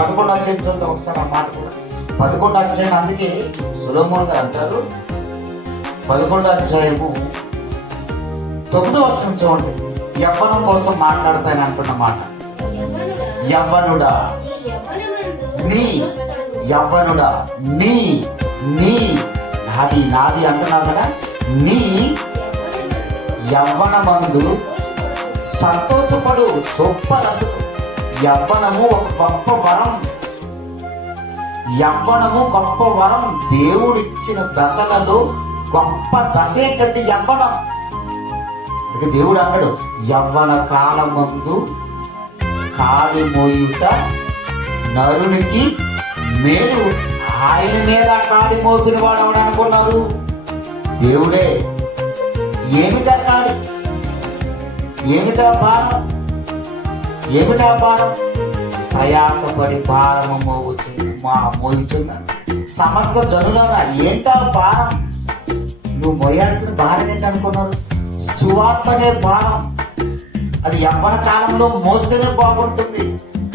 పదకొండు అధ్యాయం చూద్దాం ఒకసారి ఆ మాట కూడా. పదకొండు అధ్యాయం అందుకే సులభం గారు అంటారు. పదకొండు అధ్యాయము తొమ్మిదో వర్షం చూడండి. యవ్వనం కోసం మాట్లాడతాను అంటున్న మాట. యవ్వనుడా నీ యవ్వనుడా నీ నీ నాది నాది అంటున్నావు కదా. నీ యవ్వనమందు సంతోషపడు సూపర్ అసలు యవ్వనము ఒక గొప్ప వరం. యవ్వనము గొప్ప వరం. దేవుడిచ్చిన దశలలో గొప్ప దశ ఏంటంటే యవ్వనం. అందుకే దేవుడు అన్నాడు యవ్వన కాలమందు కాలి మోయుట నరునికి మేలు. ఆయన మీద కాడి మోపిన వాడు అనుకున్నారు? దేవుడే. ఏమిటా కాడి? ఏమిటా భారం? ఏమిటా భారం ప్రయాసపడి భారము మోవచ్చు మా మోయించున్నా సమస్త జనులారా ఏంటా భారం? నువ్వు మోయాల్సిన భారం ఏంటి అనుకున్నారు? సువార్తనే భారం. అది యవ్వన కాలంలో మోస్తేనే బాగుంటుంది.